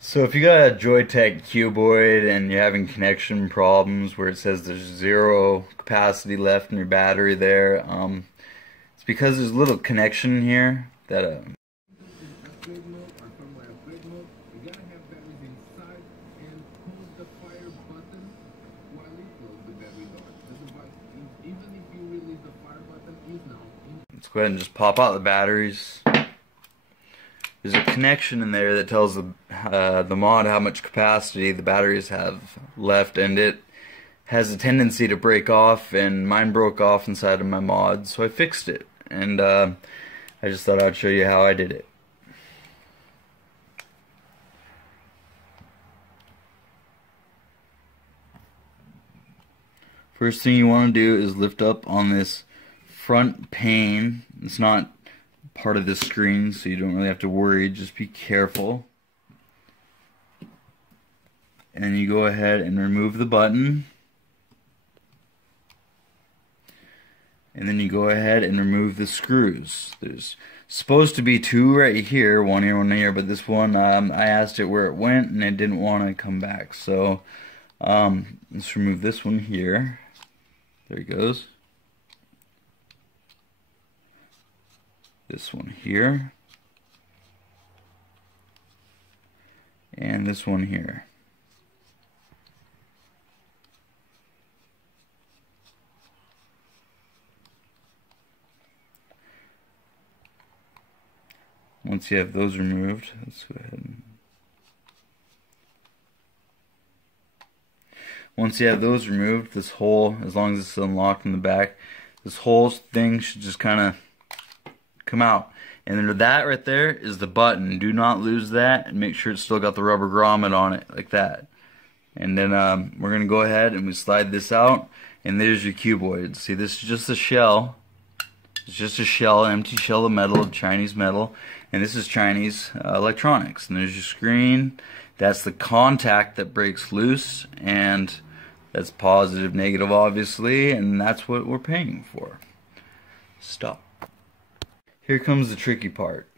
So if you got a Joyetech cuboid and you're having connection problems where it says there's zero capacity left in your battery there, it's because there's a little connection here that let's go ahead and just pop out the batteries. There's a connection in there that tells the mod how much capacity the batteries have left, and it has a tendency to break off, and mine broke off inside of my mod, so I fixed it. And I just thought I'd show you how I did it. First thing you want to do is lift up on this front pane. It's not part of the screen, so you don't really have to worry. Just be careful. And you go ahead and remove the button. And then you go ahead and remove the screws. There's supposed to be two right here, one here, but this one, I asked it where it went and it didn't want to come back. So let's remove this one here. There he goes. This one here. And this one here. Once you have those removed, let's go ahead and once you have those removed, this hole, as long as it's unlocked in the back, this whole thing should just kind of come out. And that right there is the button. Do not lose that, and make sure it's still got the rubber grommet on it, like that. And then we're going to go ahead and we slide this out, and there's your cuboid. See, this is just a shell. It's just a shell, an empty shell of metal, Chinese metal, and this is Chinese electronics. And there's your screen. That's the contact that breaks loose, and that's positive, negative, obviously, and that's what we're paying for. Stop. Here comes the tricky part.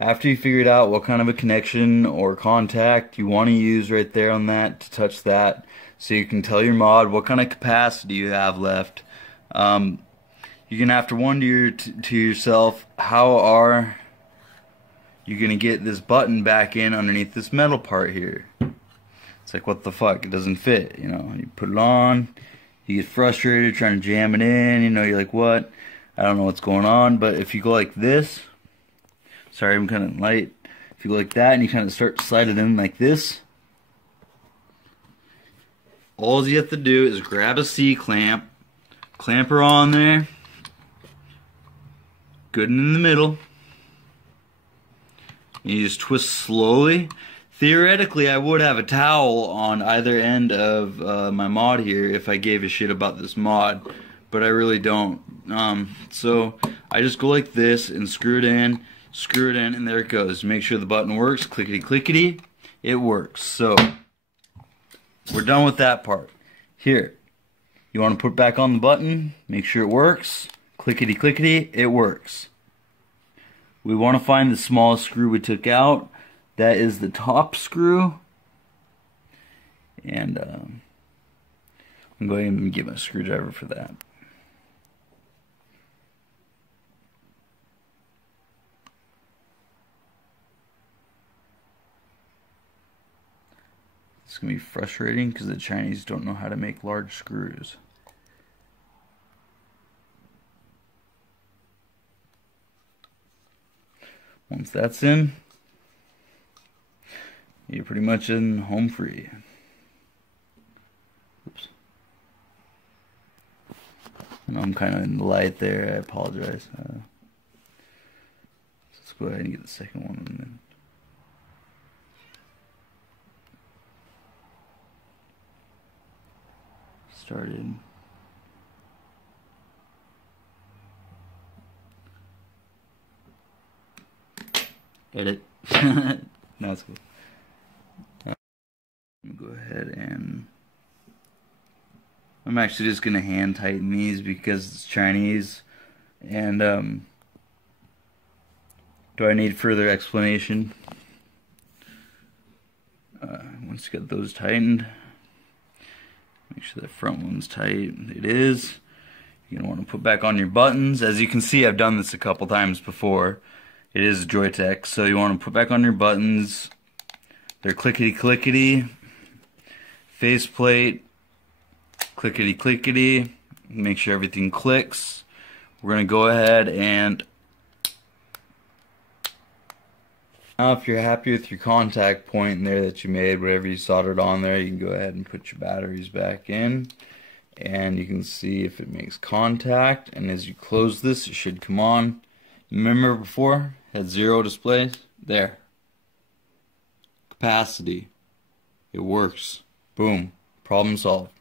After you figured out what kind of a connection or contact you want to use right there on that to touch that, so you can tell your mod what kind of capacity you have left, you're going to have to wonder to yourself, how are you going to get this button back in underneath this metal part here? It's like, what the fuck, it doesn't fit, you know. You put it on, you get frustrated trying to jam it in, you know, you're like, what? I don't know what's going on. But if you go like this, sorry, I'm kind of light. If you go like that and you kind of start to slide it in like this, all you have to do is grab a C-clamp, clamp her on there, good and in the middle, and you just twist slowly. Theoretically, I would have a towel on either end of my mod here if I gave a shit about this mod, but I really don't. So I just go like this and screw it in, and there it goes. Make sure the button works, clickety clickety, it works. So we're done with that part. Here, you want to put back on the button, make sure it works, clickety clickety, it works. We want to find the smallest screw we took out. That is the top screw. And I'm going to get my screwdriver for that. It's going to be frustrating because the Chinese don't know how to make large screws. Once that's in, you're pretty much in home free. Oops. I'm kind of in the light there, I apologize. Let's go ahead and get the second one and then started. Edit. No, it's cool. Go ahead and I'm actually just gonna hand tighten these because it's Chinese, and do I need further explanation? Once you got those tightened, make sure that front one's tight. It is. You're going to want to put back on your buttons. As you can see, I've done this a couple times before. It is Joyetech, so you want to put back on your buttons. They're clickety-clickety. Faceplate, clickety-clickety. Make sure everything clicks. We're going to go ahead and now if you're happy with your contact point in there that you made, whatever you soldered on there, you can go ahead and put your batteries back in. And you can see if it makes contact, and as you close this, it should come on. Remember before, had 0 displays? There. Capacity. It works. Boom. Problem solved.